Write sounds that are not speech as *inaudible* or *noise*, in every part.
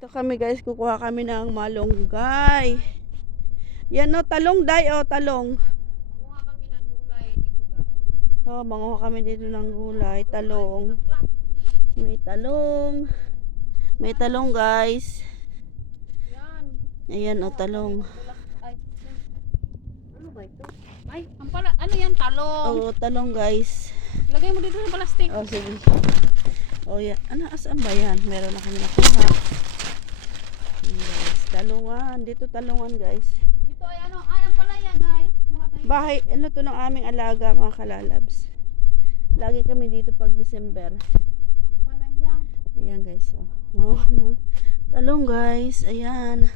Ito kami guys, kukuha kami ng malunggay. Yan o, talong day o, talong. Kumuha kami ng gulay dito guys. Oh, manguha kami dito ng gulay, talong. May talong. May talong guys. Yan. Ayan o, talong. Ay. Ano ba ito? Ay, ang pala, ano yan? Talong. Oo, talong guys. Lagay mo dito sa plastic. Oh, sige. Oh, yan. Ano, asan ba yan? Meron na kami nakuha. Ayan. Talungan. Dito talungan guys. Ito ay ano? Ay, ang palaya guys. Bahay, ano to ng aming alaga mga kalalabs. Lagi kami dito pag December. Ang palaya. Ayan guys. Oh. Ng talong guys. Ayan.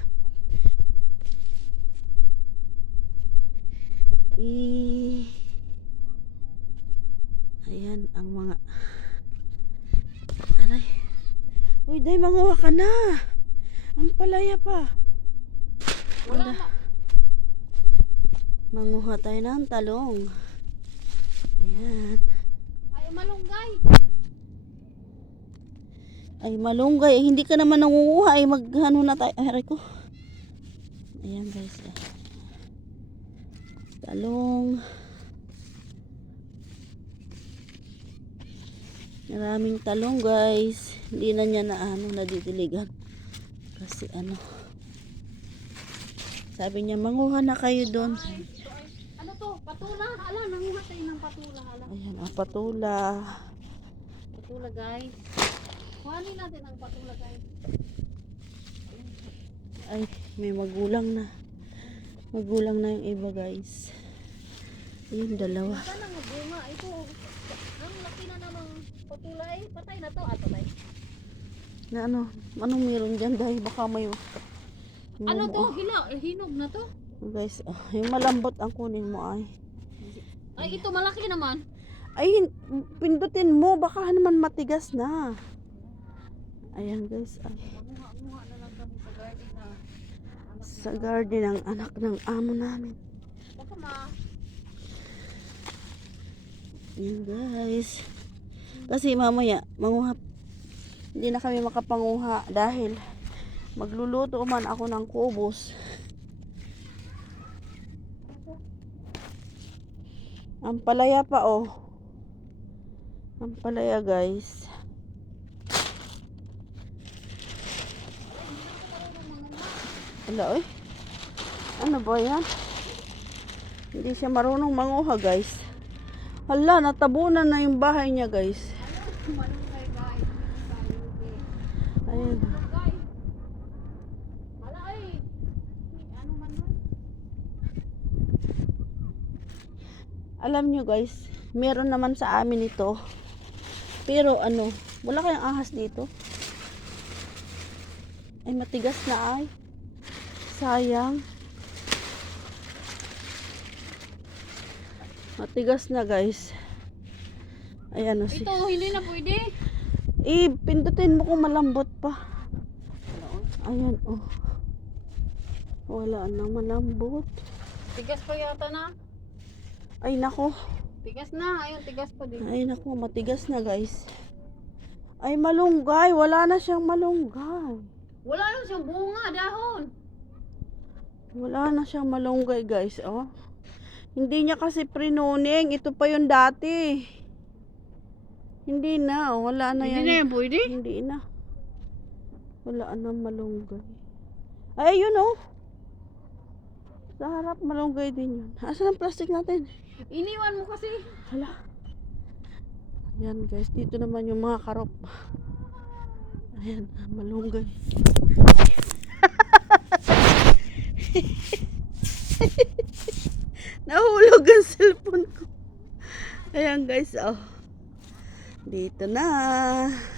I Ayan ang mga Aray. Uy, day manguha ka na. Ang palaya pa. Wala na. Manguha tayo ng talong. Ayan. Ay, malunggay. Ay, malunggay. Hindi ka naman nangunguha. Ay, maghano na tayo. Ay, aray ko. Ayan, guys. ah. Talong. Maraming talong, guys. Hindi na niya na ano, nadidiligan. Kasi ano. Sabi niya, manguha na kayo doon. Ano to? Patula. Ala, nanguha tayo ng patula. Ala. Ayan, ang patula. Patula guys. Kuhanin natin ang patula guys. Ay, may magulang na. Magulang na yung iba, guys. Ayun, dalawa. Ito, ang laki na namang patula eh. Patay na to. Ah, patay. Na ano, anong meron dyan dahil baka may... Ano to? Hila, eh, hinog na to. Guys, ah, yung malambot ang kunin mo ay. Ay, ito malaki naman. Ay, pindutin mo, baka naman matigas na. Ayan guys, ay, kami sa garden ng anak ng amo namin. Baka ma... Ayan guys. Kasi mamaya, manguha, hindi na kami makapanguha dahil magluluto man ako ng kubos. Ang palaya pa oh. Ang palaya guys. Wala oy. Ano ba yan? Hindi siya marunong manguha guys. Hala, natabunan na yung bahay niya guys. Ayun. Malunggay. Wala ay. Man nun? Alam nyo guys, meron naman sa amin ito. Pero ano, wala kayong ahas dito. Ay matigas na ay. Sayang. Matigas na guys. Ayan o. Ito, hindi na pwede. Eh, pindutin mo kung malambot pa. Ayan oh. Wala na malambot. Tigas pa yata na. Ay nako. Tigas na. Ayun, tigas pa din. Ay naku, matigas na guys. Ay malunggay, wala na siyang malunggay. Wala lang siyang bunga, dahon. Wala na siyang malunggay guys, oh. Hindi niya kasi prinuning, ito pa yung dati. Hindi na, oh. wala na yan. yan pwede. Hindi na. Wala na malunggay. Ay, yun oh. Sa harap malunggay din yun. Asan ang plastic natin? Iniwan mo kasi. Hala. Ayan guys, dito naman yung mga karop. Ayan, malunggay. *laughs* Nahulog ang cellphone ko. Ayan guys, oh. Dito na.